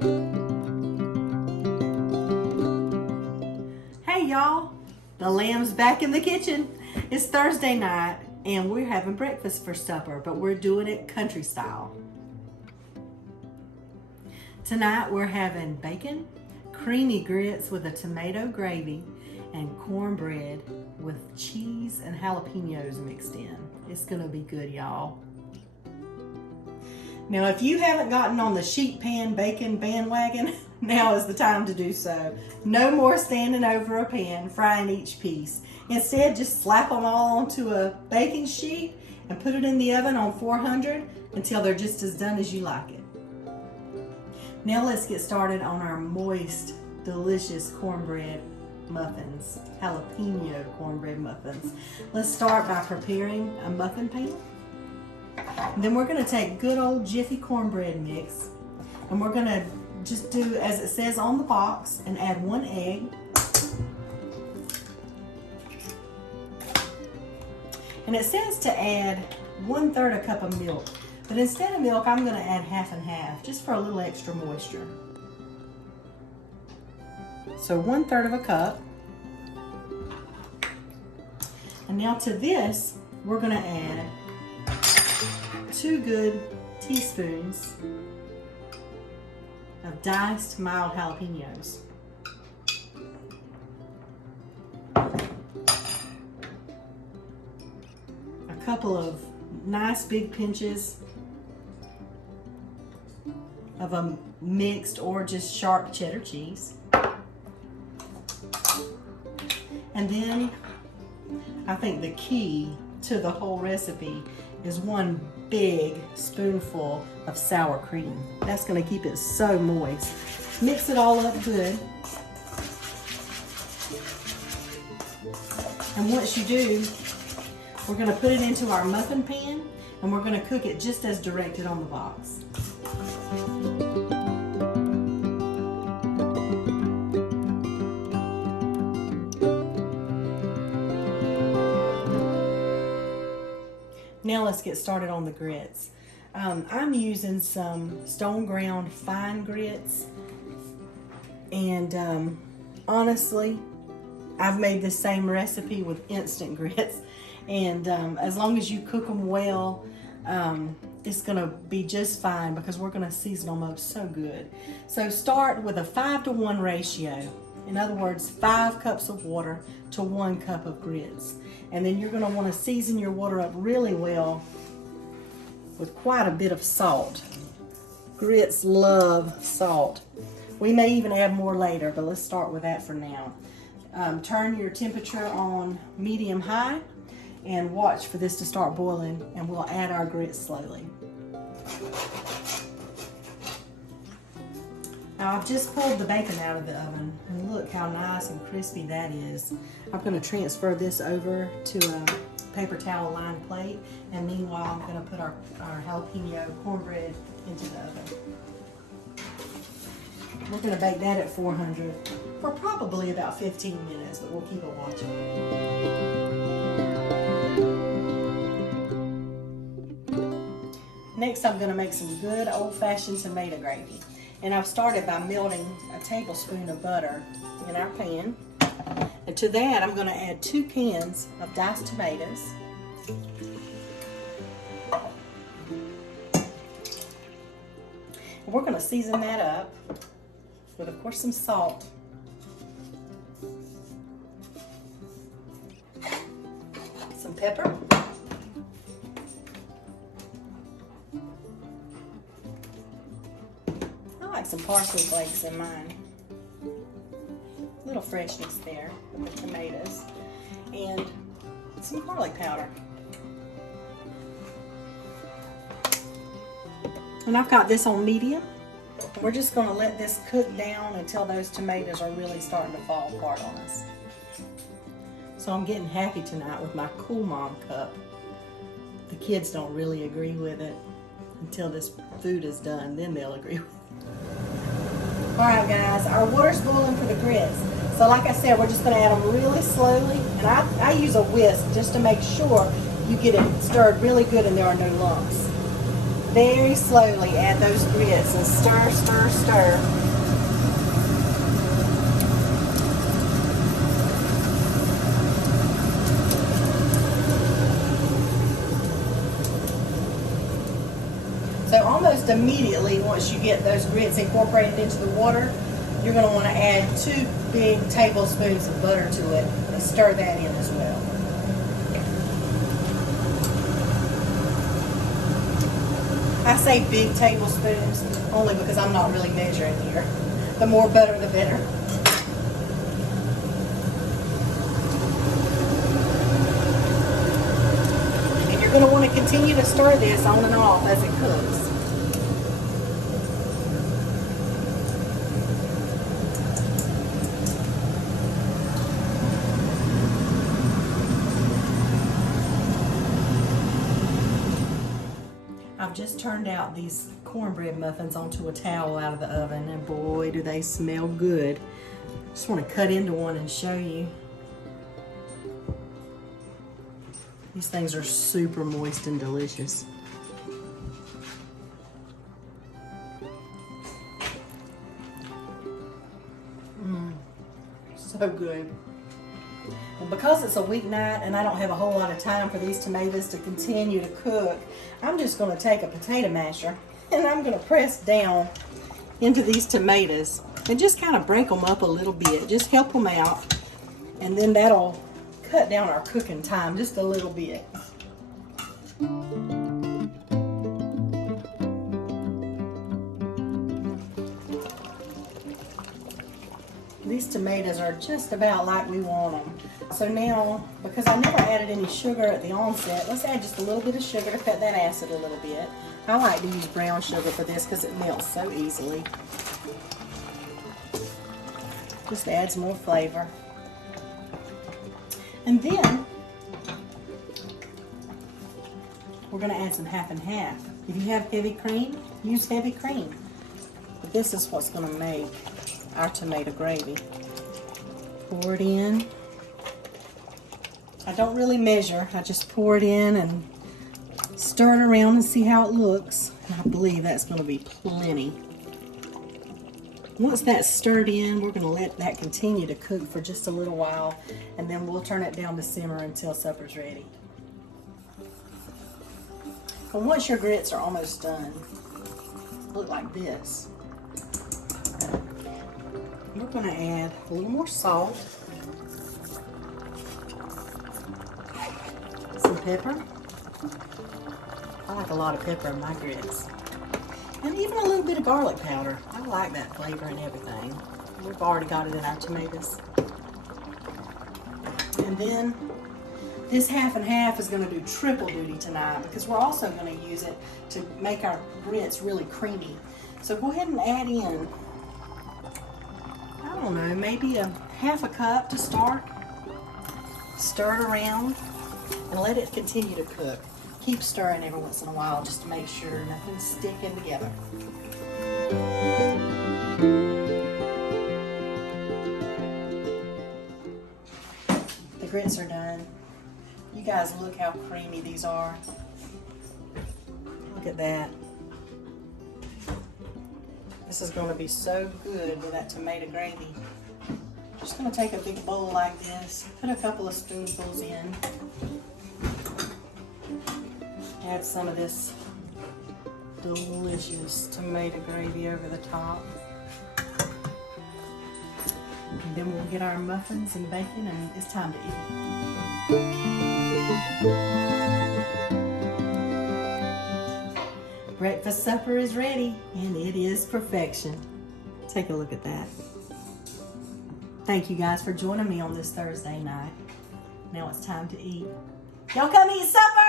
Hey y'all, the lamb's back in the kitchen. It's Thursday night and we're having breakfast for supper, but we're doing it country style. Tonight we're having bacon, creamy grits with a tomato gravy, and cornbread with cheese and jalapeños mixed in. It's gonna be good, y'all. Now, if you haven't gotten on the sheet pan bacon bandwagon, now is the time to do so. No more standing over a pan frying each piece. Instead, just slap them all onto a baking sheet and put it in the oven on 400 until they're just as done as you like it. Now let's get started on our moist, delicious cornbread muffins, jalapeno cornbread muffins. Let's start by preparing a muffin pan. And then we're going to take good old Jiffy cornbread mix, and we're going to just do as it says on the box and add 1 egg. And it says to add 1/3 a cup of milk, but instead of milk I'm going to add half and half just for a little extra moisture. So 1/3 of a cup. And now to this we're going to add 2 good teaspoons of diced mild jalapenos. A couple of nice big pinches of a mixed or just sharp cheddar cheese. And then I think the key to the whole recipe is 1 big spoonful of sour cream. That's going to keep it so moist. Mix it all up good. And once you do, we're going to put it into our muffin pan and we're going to cook it just as directed on the box. Now let's get started on the grits. I'm using some stone ground fine grits, and honestly I've made the same recipe with instant grits, and as long as you cook them well, it's gonna be just fine because we're gonna season them up so good. So start with a 5-to-1 ratio. In other words, 5 cups of water to 1 cup of grits. And then you're gonna wanna season your water up really well with quite a bit of salt. Grits love salt. We may even add more later, but let's start with that for now. Turn your temperature on medium-high and watch for this to start boiling, and we'll add our grits slowly. Now I've just pulled the bacon out of the oven, and look how nice and crispy that is. I'm going to transfer this over to a paper towel lined plate, and meanwhile I'm going to put our jalapeno cornbread into the oven. We're going to bake that at 400 for probably about 15 minutes, but we'll keep it watching. Next I'm going to make some good old-fashioned tomato gravy. And I've started by melting a tablespoon of butter in our pan. And to that, I'm going to add 2 cans of diced tomatoes. And we're going to season that up with, of course, some salt. Some pepper. Some parsley flakes in mine. Little freshness there with the tomatoes. And some garlic powder. And I've got this on medium. And we're just going to let this cook down until those tomatoes are really starting to fall apart on us. So I'm getting happy tonight with my Cool Mom cup. The kids don't really agree with it until this food is done, then they'll agree with it. Alright guys, our water's boiling for the grits. So like I said, we're just going to add them really slowly. And I use a whisk just to make sure you get it stirred really good and there are no lumps. very slowly add those grits and stir, stir, stir. So almost immediately, once you get those grits incorporated into the water, you're going to want to add 2 big tablespoons of butter to it and stir that in as well. I say big tablespoons only because I'm not really measuring here. The more butter, the better. And you're going to want to continue to stir this on and off as it cooks. I've just turned out these cornbread muffins onto a towel out of the oven, and boy, do they smell good. Just want to cut into one and show you. These things are super moist and delicious. So good. And because it's a weeknight and I don't have a whole lot of time for these tomatoes to continue to cook, I'm just going to take a potato masher and I'm going to press down into these tomatoes and just kind of break them up a little bit. Just help them out, and then that'll cut down our cooking time just a little bit. These tomatoes are just about like we want them. So now, because I never added any sugar at the onset, let's add just a little bit of sugar to cut that acid a little bit. I like to use brown sugar for this because it melts so easily. Just adds more flavor. And then, we're going to add some half and half. If you have heavy cream, use heavy cream. But this is what's going to make our tomato gravy. Pour it in. I don't really measure. I just pour it in and stir it around and see how it looks. And I believe that's going to be plenty. Once that's stirred in, we're going to let that continue to cook for just a little while, and then we'll turn it down to simmer until supper's ready. And once your grits are almost done, look like this. We're going to add a little more salt, some pepper. I like a lot of pepper in my grits. And even a little bit of garlic powder. I like that flavor and everything. We've already got it in our tomatoes. And then this half and half is going to do triple duty tonight because we're also going to use it to make our grits really creamy. So go ahead and add in, I don't know, maybe a half a cup to start. Stir it around and let it continue to cook. Keep stirring every once in a while just to make sure nothing's sticking together. The grits are done. You guys look how creamy these are. Look at that. This is going to be so good with that tomato gravy. Just going to take a big bowl like this, put a couple of spoonfuls in. Add some of this delicious tomato gravy over the top. And then we'll get our muffins and bacon and it's time to eat. Breakfast supper is ready and it is perfection. Take a look at that. Thank you guys for joining me on this Thursday night. Now it's time to eat. Y'all come eat supper!